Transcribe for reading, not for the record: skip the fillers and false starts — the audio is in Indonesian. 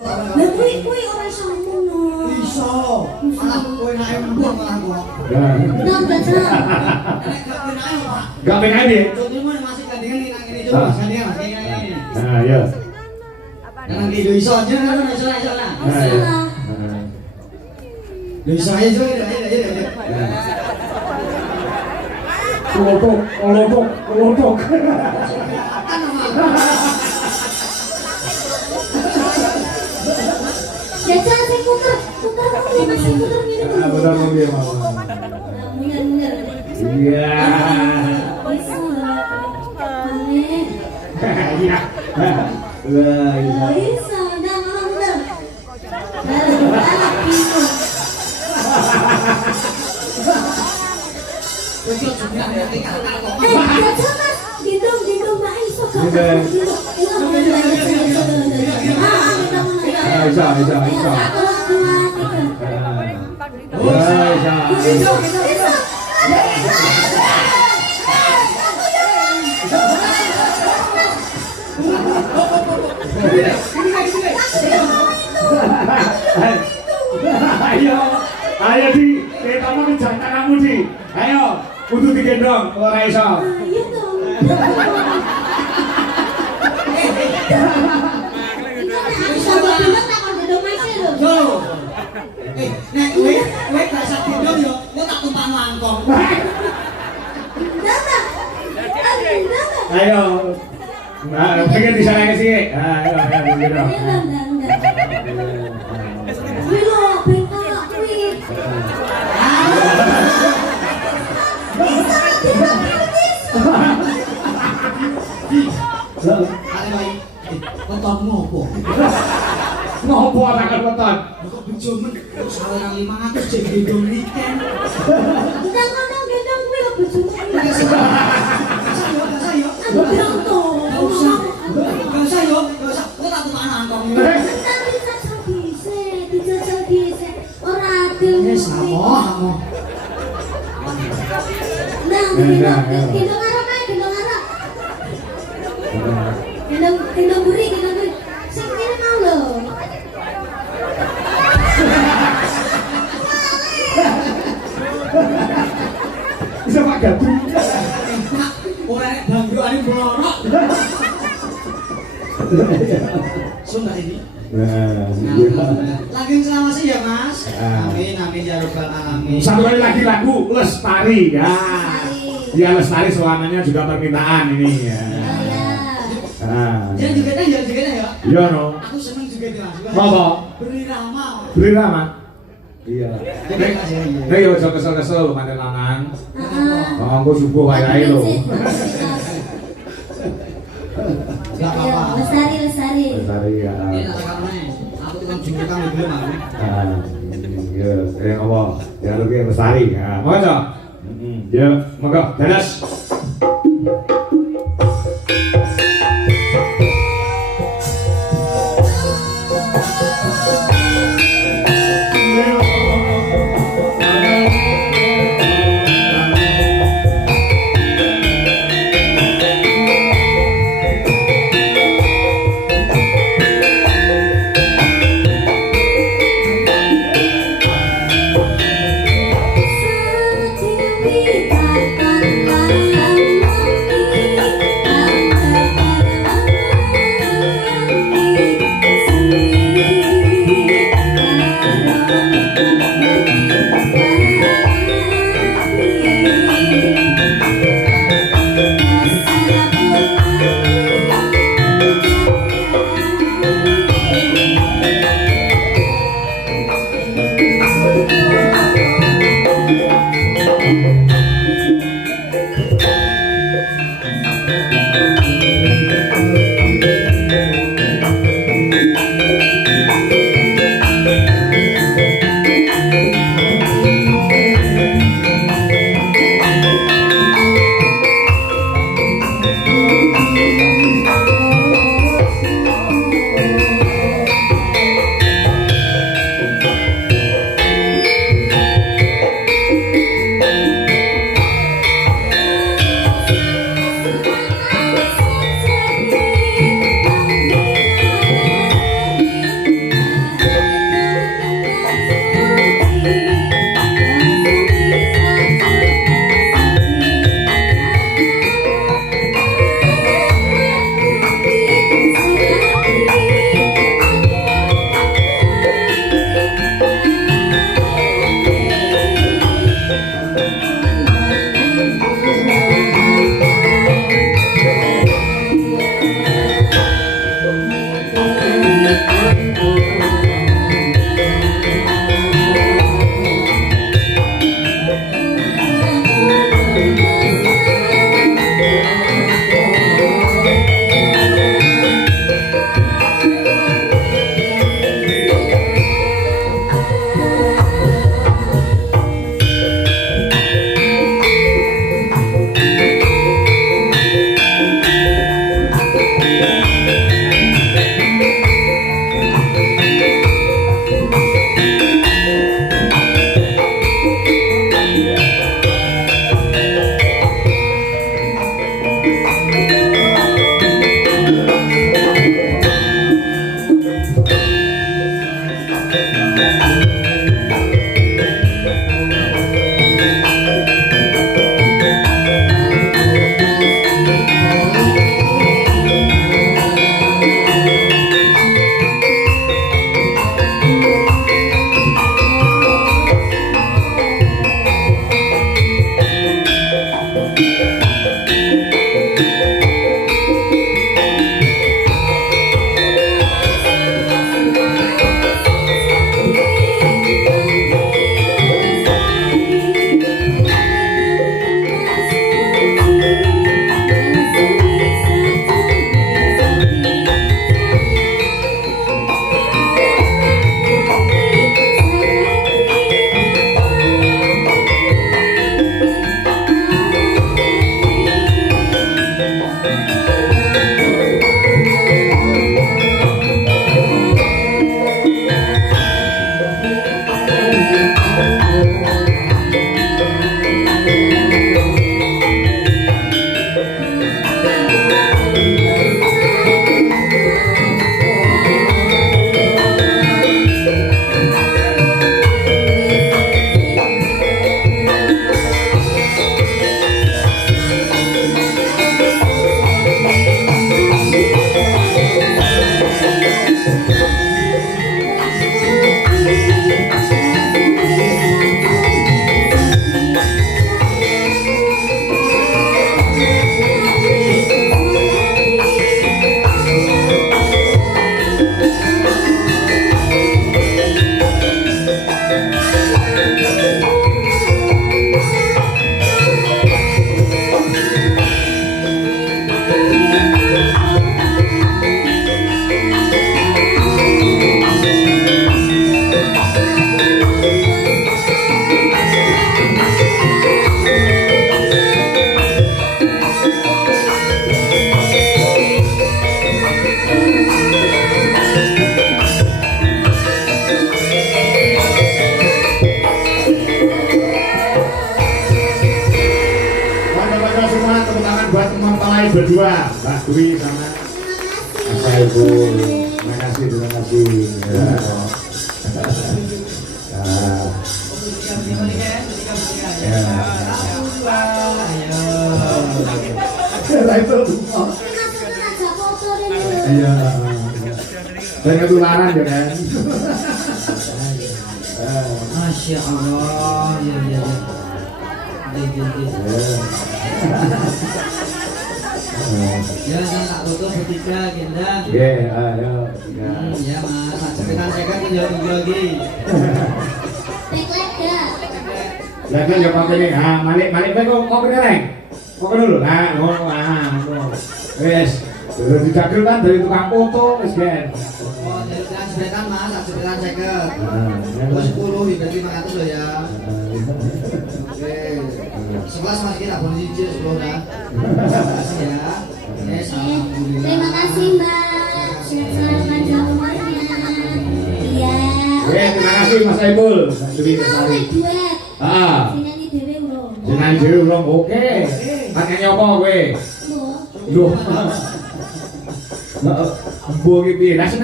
Lah kuwi ora iso ngono. Iso. Malah kowe nek mbuh malah kok. Nang baca. Nek gak penae Pak. Gak penae piye? Contohnya masih gandengan ning nang ngene coba gandengan Mas ini. Nah, ya. Nang iki iso aja kan iso lah. Salah. Iso aja ayo. Kelompok. Jajan sing puter masih puter ngene. Benar mobil mama. Munyer. Iya. Bisa. Aneh. Iya. Lah, iya. Bisa, dah malah bener. Anak pintu. Jajan mas, gendong Mbak Iso gak? Ayo di, kamu kejar kamu di. Ayo, untuk digendong, ora iso. Ayo dong. Sama bilang tak kon gendong masih lho. Yo. Nek kowe gak sak gendong yo, kowe tak tumpang langkong. Datang. Ayo. Nah, pengen di sana ke sini. Ayo, gendong. Wih lo, bengkak wih. Kali wae. Kontonmu opo? Ngopo takon weton? Kok bejomen saweran 500 jek gendong weekend. Kita ngomong gendong wih lo bojomu. Gak usah yo. Aku bilang tuh. Gak usah. Kowe tak tumpang langkong. Tapi dijajal bisa. Ora adil. Wis amo. Nah, gendong arah main, gendong arah. Gendong buri. Sing kene mau lho. Bisa Pak Gadu. Pak, ora nek bangrokane blorok. Sumpah ini. Lagi selawase ya Mas. Amin ya rabbal alamin. Satu kali lagi lagu Lestari ya. Ya Lestari selamanya juga permintaan ini ya. Jangan juga ya. Iya no. Aku seneng juga Mas. Apa? Beri Rama. Iya. Nek yo aja kesel-kesel manten lanang. Aku subuh wayahe lho. Enggak apa-apa. Lestari. Lestari ya. Ini tak karena aku tukang jumpa kamu belum aku. Ya, apa? Ya lebih Lestari. Ya, monggo. Ya, monggo. Dadas. Setiap kita yang berdua, Mbak Dwi sama Mas Saiful. Terima kasih, terima kasih. Ya. Ya. Ya, itu. Iya. Dan ketularan ya kan. Masya Allah, ya. Ya, saya tak foto bertiga, Genda. Iya, ayo. Ya mas, sekitar saya kan menjauh lagi. Lagi ya pakai ini, malik kok kenereng, kok dulu, wes, terus dicakil kan dari tukang foto, wes kan. Oh, dari tukang sebetan mas, sekitar saya ke. Terus 10, berarti 500 loh ya. Oke, 11 mas kita boleh cicil 10 dah. Terima kasih ya. Terima kasih Mbak. Selamat panjang umurnya. Iya. Terima kasih Mas Saiful. Kita oleh duet. Sinani Dewi Urung. Sinani Dewi Urung, oke. Pakai nyopo kowe? Loh. Loh. Mbok iki piye?